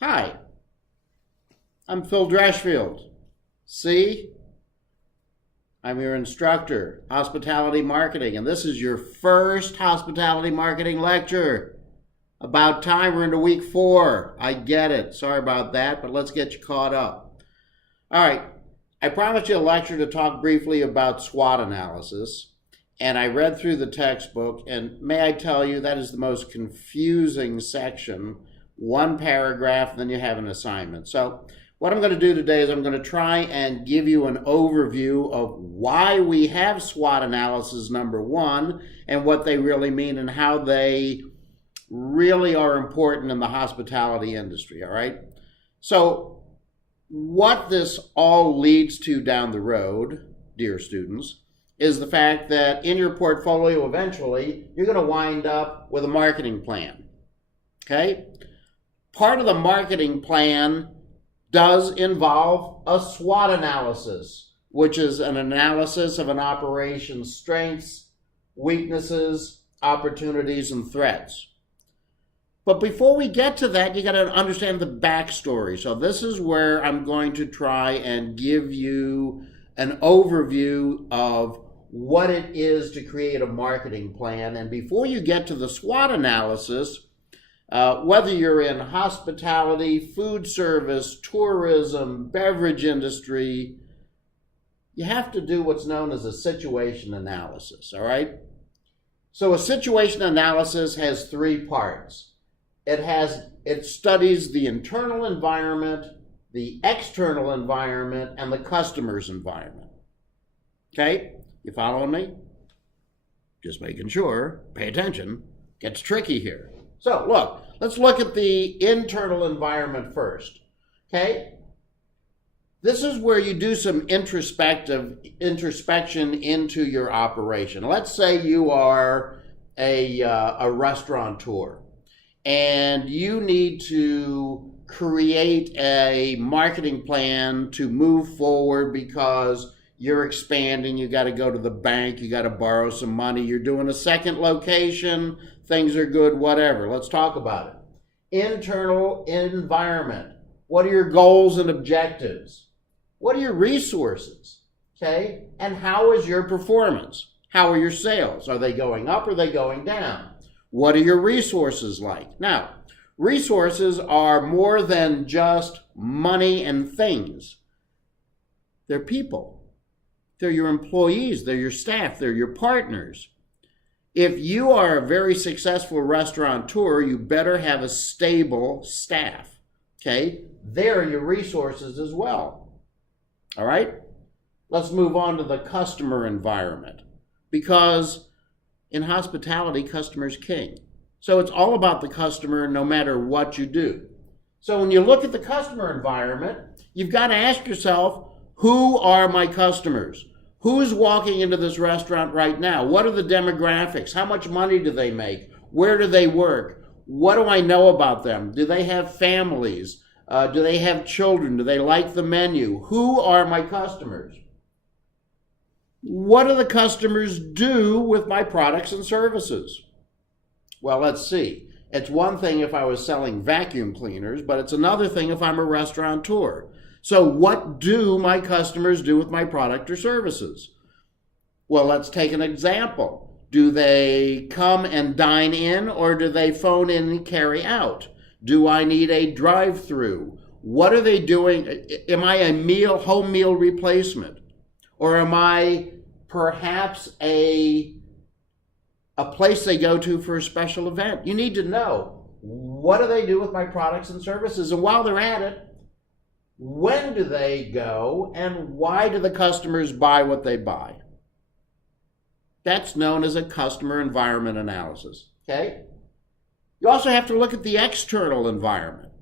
Hi, I'm Phil Dreshfield. See, I'm your instructor, hospitality marketing, and this is your first hospitality marketing lecture. About time, we're into week 4. I get it. Sorry about that, but let's get you caught up. All right, I promised you a lecture to talk briefly about SWOT analysis, and I read through the textbook, and may I tell you, that is the most confusing section. One paragraph, then you have an assignment. So what I'm going to do today is I'm going to try and give you an overview of why we have SWOT analysis, number one, and what they really mean and how they really are important in the hospitality industry, all right? So what this all leads to down the road, dear students, is the fact that in your portfolio eventually, you're going to wind up with a marketing plan, okay? Part of the marketing plan does involve a SWOT analysis, which is an analysis of an operation's strengths, weaknesses, opportunities, and threats. But before we get to that, you got to understand the backstory. So this is where I'm going to try and give you an overview of what it is to create a marketing plan. And before you get to the SWOT analysis, whether you're in hospitality, food service, tourism, beverage industry, you have to do what's known as a situation analysis, all right? So a situation analysis has 3 parts. It studies the internal environment, the external environment, and the customer's environment. Okay? You following me? Just making sure. Pay attention. Gets tricky here. So look, let's look at the internal environment first, okay? This is where you do some introspection into your operation. Let's say you are a restaurateur and you need to create a marketing plan to move forward because you're expanding, you got to go to the bank, you got to borrow some money, you're doing a second location, things are good, whatever. Let's talk about it. Internal environment. What are your goals and objectives? What are your resources? Okay? And how is your performance? How are your sales? Are they going up or are they going down? What are your resources like? Now, resources are more than just money and things. They're people. They're your employees, they're your staff, they're your partners. If you are a very successful restaurateur, you better have a stable staff, okay? They're your resources as well, all right? Let's move on to the customer environment, because in hospitality, customer's king. So it's all about the customer no matter what you do. So when you look at the customer environment, you've got to ask yourself, who are my customers? Who's walking into this restaurant right now? What are the demographics? How much money do they make? Where do they work? What do I know about them? Do they have families? Do they have children? Do they like the menu? Who are my customers? What do the customers do with my products and services? Well, let's see. It's one thing if I was selling vacuum cleaners, but it's another thing if I'm a restaurateur. So what do my customers do with my product or services? Well, let's take an example. Do they come and dine in or do they phone in and carry out? Do I need a drive-through? What are they doing? Am I a home meal replacement? Or am I perhaps a place they go to for a special event? You need to know, what do they do with my products and services? And while they're at it, when do they go and why do the customers buy what they buy? That's known as a customer environment analysis, okay? You also have to look at the external environment.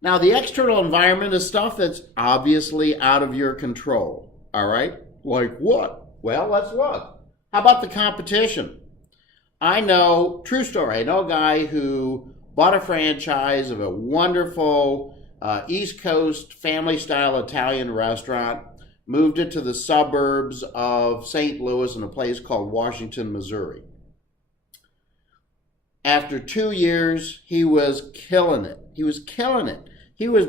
Now, the external environment is stuff that's obviously out of your control, all right? Like what? Well, let's look. How about the competition? I know, true story, I know a guy who bought a franchise of a wonderful East Coast family-style Italian restaurant, moved it to the suburbs of St. Louis in a place called Washington, Missouri. After 2 years, he was killing it. He was killing it. He was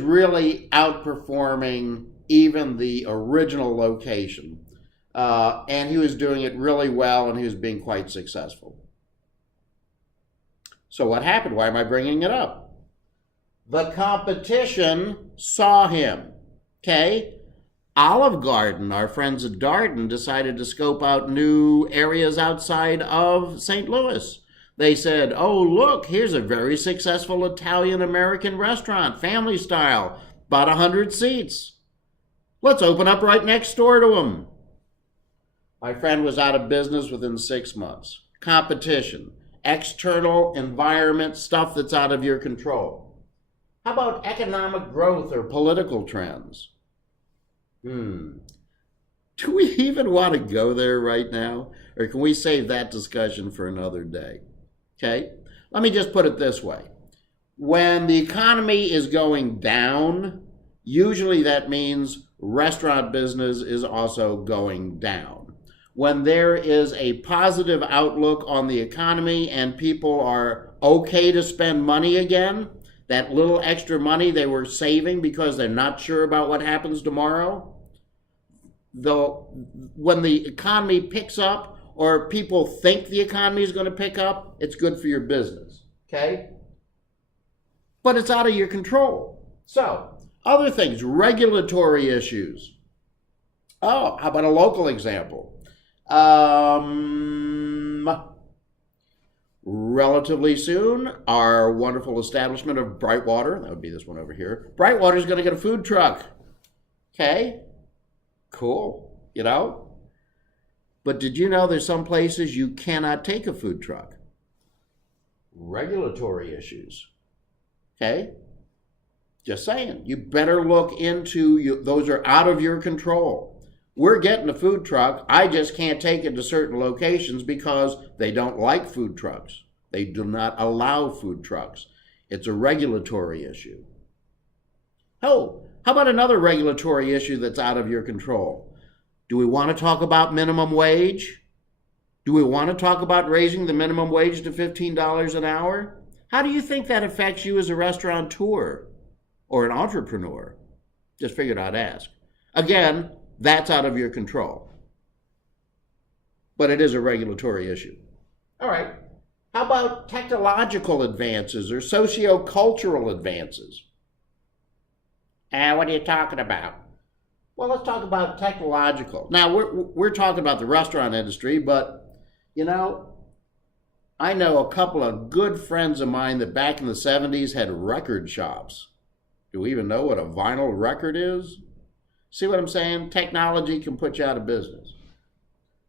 really outperforming even the original location. And he was doing it really well, and he was being quite successful. So what happened? Why am I bringing it up? The competition saw him, okay? Olive Garden, our friends at Darden, decided to scope out new areas outside of St. Louis. They said, oh, look, here's a very successful Italian-American restaurant, family style, about 100 seats. Let's open up right next door to them. My friend was out of business within 6 months. Competition, external environment, stuff that's out of your control. How about economic growth or political trends? Do we even want to go there right now? Or can we save that discussion for another day? Okay, let me just put it this way. When the economy is going down, usually that means restaurant business is also going down. When there is a positive outlook on the economy and people are okay to spend money again, that little extra money they were saving because they're not sure about what happens tomorrow, though when the economy picks up or people think the economy is going to pick up, it's good for your business, okay? But it's out of your control. So, other things, regulatory issues. Oh, how about a local example? Relatively soon, our wonderful establishment of Brightwater, that would be this one over here, Brightwater is going to get a food truck, okay? Cool, you know? But did you know there's some places you cannot take a food truck? Regulatory issues, okay? Just saying, you better look into, those are out of your control. We're getting a food truck, I just can't take it to certain locations because they don't like food trucks. They do not allow food trucks. It's a regulatory issue. Oh, how about another regulatory issue that's out of your control? Do we want to talk about minimum wage? Do we want to talk about raising the minimum wage to $15 an hour? How do you think that affects you as a restaurateur or an entrepreneur? Just figured I'd ask. Again, that's out of your control. But it is a regulatory issue. All right. How about technological advances or socio-cultural advances? What are you talking about? Well, let's talk about technological. Now, we're talking about the restaurant industry, but, you know, I know a couple of good friends of mine that back in the 70s had record shops. Do we even know what a vinyl record is? See what I'm saying? Technology can put you out of business.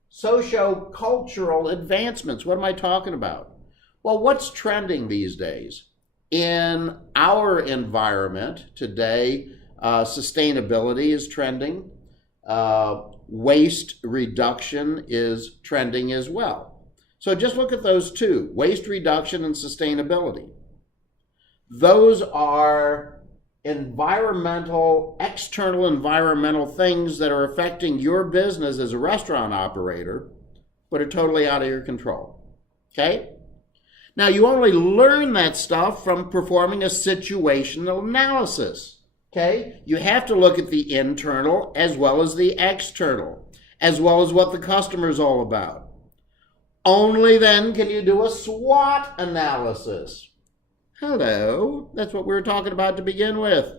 Socio-cultural advancements. What am I talking about? Well, what's trending these days? In our environment today, sustainability is trending. Waste reduction is trending as well. So just look at those two, waste reduction and sustainability. Those are external environmental things that are affecting your business as a restaurant operator, but are totally out of your control. Okay? Now, you only learn that stuff from performing a situational analysis. Okay? You have to look at the internal as well as the external, as well as what the customer's all about. Only then can you do a SWOT analysis. Hello, that's what we were talking about to begin with.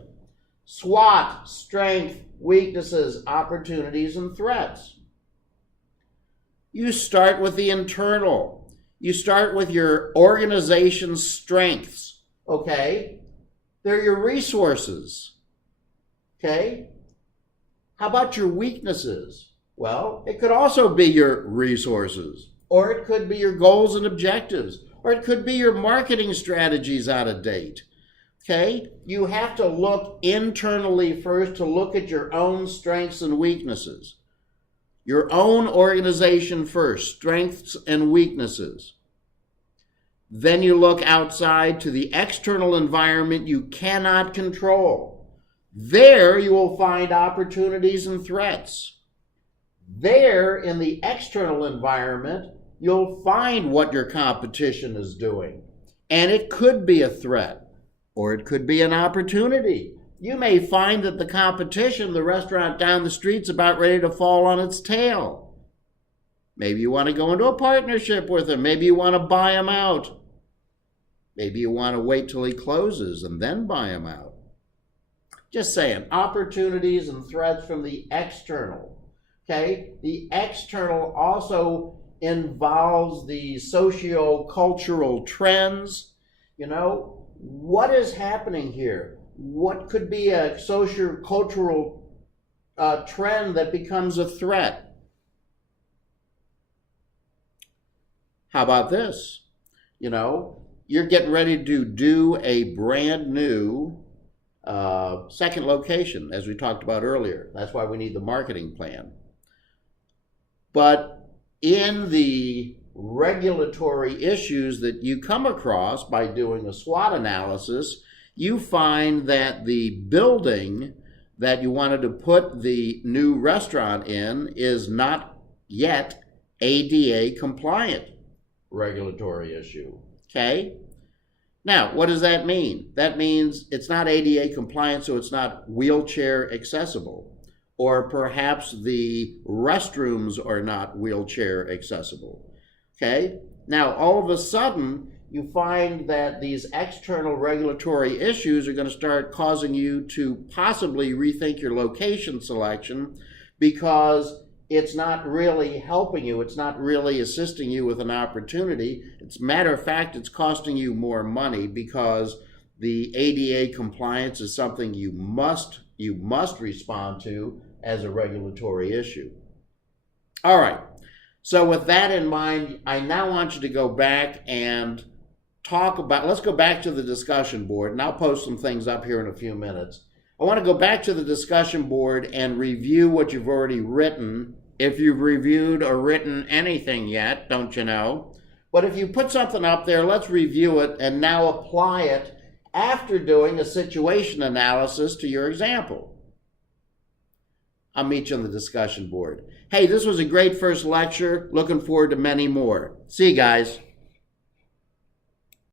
SWOT, strength, weaknesses, opportunities, and threats. You start with the internal. You start with your organization's strengths, okay? They're your resources, okay? How about your weaknesses? Well, it could also be your resources, or it could be your goals and objectives, or it could be your marketing strategies out of date, okay? You have to look internally first to look at your own strengths and weaknesses. Your own organization first, strengths and weaknesses. Then you look outside to the external environment you cannot control. There you will find opportunities and threats. There in the external environment, you'll find what your competition is doing. And it could be a threat, or it could be an opportunity. You may find that the competition, the restaurant down the street's about ready to fall on its tail. Maybe you want to go into a partnership with him. Maybe you want to buy him out. Maybe you want to wait till he closes and then buy him out. Just saying, opportunities and threats from the external. Okay? The external also involves the socio-cultural trends. You know, what is happening here? What could be a socio-cultural trend that becomes a threat? How about this? You know, you're getting ready to do a brand new second location, as we talked about earlier. That's why we need the marketing plan. But in the regulatory issues that you come across by doing a SWOT analysis, you find that the building that you wanted to put the new restaurant in is not yet ADA compliant. Regulatory issue. Okay? Now, what does that mean? That means it's not ADA compliant, so it's not wheelchair accessible. Or perhaps the restrooms are not wheelchair accessible. Okay? Now, all of a sudden, you find that these external regulatory issues are going to start causing you to possibly rethink your location selection, because it's not really helping you. It's not really assisting you with an opportunity. As a matter of fact, it's costing you more money, because the ADA compliance is something you must respond to as a regulatory issue. All right. So with that in mind, I now want you to go back and let's go back to the discussion board, and I'll post some things up here in a few minutes. I want to go back to the discussion board and review what you've already written. If you've reviewed or written anything yet, don't you know? But if you put something up there, let's review it and now apply it after doing a situation analysis to your example. I'll meet you on the discussion board. Hey, this was a great first lecture. Looking forward to many more. See you guys.